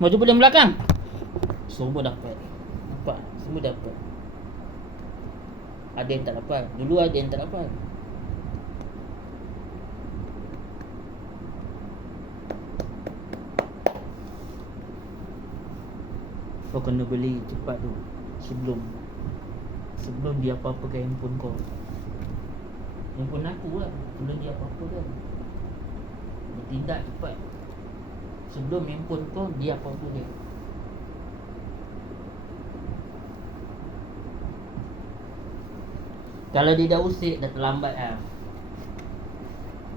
Maju boleh belakang. Semua dapat. Nampak? Semua dapat. Ada yang tak dapat. Dulu ada yang tak dapat. Kau kena beli cepat tu. Sebelum dia apa-apa ke handphone kau. Handphone aku lah. Sebelum dia apa-apa kan. Bertindak cepat. Sebelum handphone kau, dia apa-apa dia. Kalau dia dah usik, dah terlambat lah.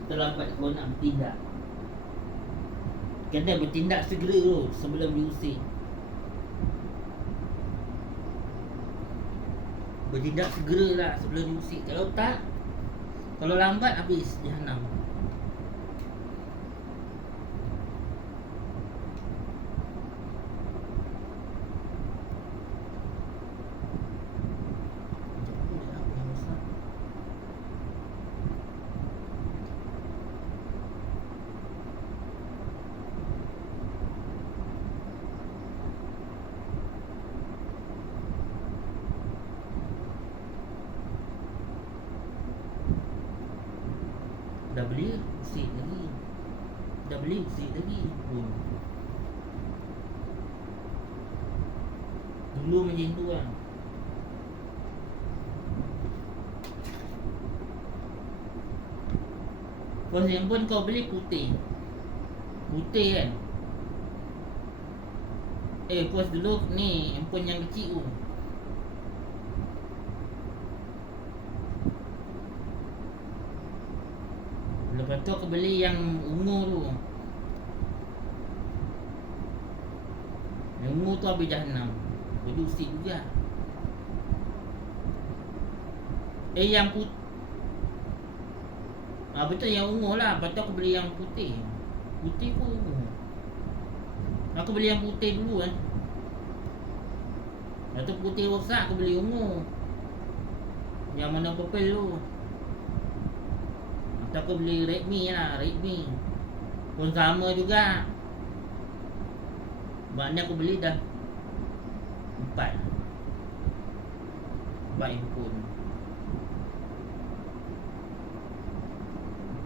Terlambat kau nak bertindak. Kena bertindak segera tu sebelum diusik. Bertindak segera lah sebelum diusik. Kalau tak, kalau lambat habis jahanam. Dah beli, usik lagi. Dah beli, usik lagi. Dulu macam tu kan. First handphone kau beli putih. Putih kan. First dulu ni handphone yang kecil tu. Lepas tu aku beli yang ungu tu. Yang ungu tu habis jahanam. Jadi usik juga. Yang putih. Betul yang ungu lah. Lepas tu aku beli yang putih. Putih pun ungu. Aku beli yang putih dulu kan. Lepas tu putih rosak aku beli ungu. Yang mana purple tu. Lepas tu aku beli Redmi lah. Redmi pun sama juga. Maknanya aku beli dah 4 handphone.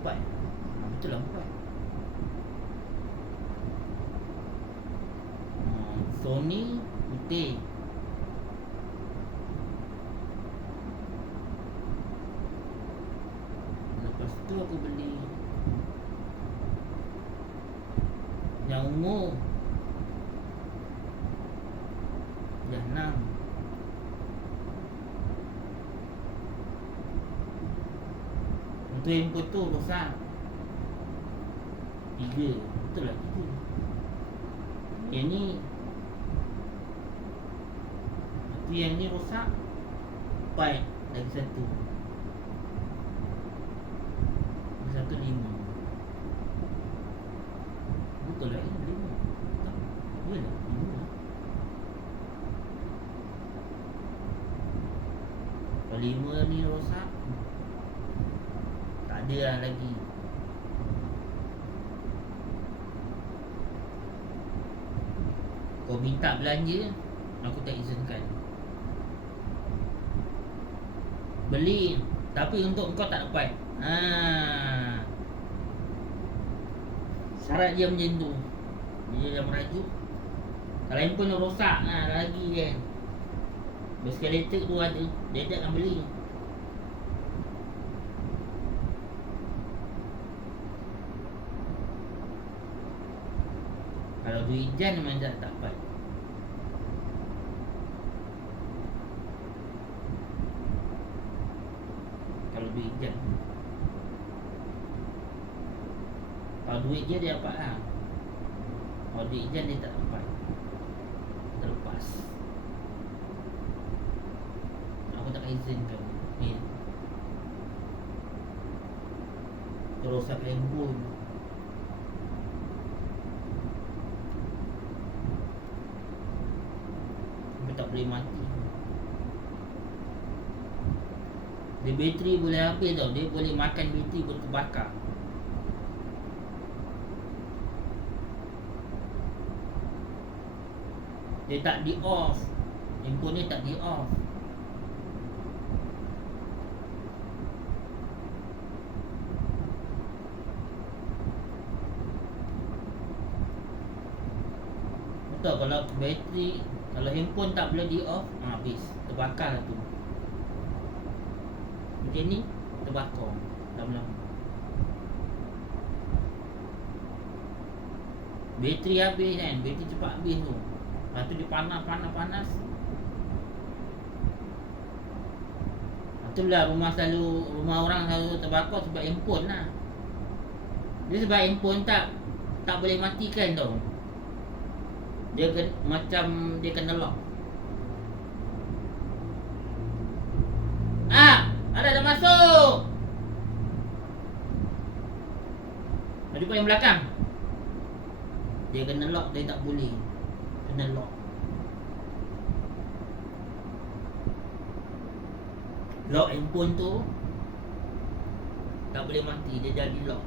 4. Betul lah 4. Sony putih. Lepas tu aku beli yang ungu. Jahanam. Untuk handphone tu rosak 3. Betul lah 3. Yang ni tu yang ni rosak 4 lagi 1. 1 5. Betul lah 5. Ya lah 5. Kalau 5 ni rosak, tak ada lah lagi. Kau minta belanja, aku tak izinkan. Beli, tapi untuk kau tak dapat. Syarat dia macam tu. Dia yang merajuk. Kalau handphone yang rosak lagi kan. Basikal elektrik tu ada. Dia tak akan beli. Kalau duit jan memang tak dapat. Kalau duit jan. Kalau duit dia dapat lah. Kalau duit jan dia tak dapat. Terlepas. Aku tak izinkan ni. Kerosak handphone. Sampai tak boleh mati. Dia bateri boleh habis tau. Dia boleh makan bateri pun terbakar. Dia tak di off. Handphone ni tak di off. Betul, kalau bateri, kalau handphone tak boleh di off, habis, terbakar lah tu. Macam ni, terbakar lama-lama. Bateri habis kan, bateri cepat habis tu. Lepas tu dia panas. Itulah rumah orang selalu terbakar sebab handphone lah. Dia sebab handphone tak boleh matikan tau. Dia macam dia kena lock. Ada dah masuk. Ada pun yang belakang. Dia kena lock, dia tak boleh. Kena lock. Lock handphone tu tak boleh mati, dia dah di lock.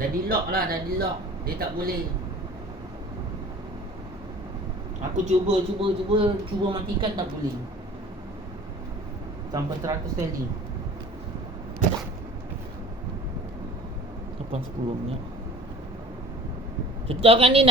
Dah di lock lah, dia tak boleh. Aku cuba matikan tak boleh. Sampai 100 kali. 8-10 minit. Sedar kan ni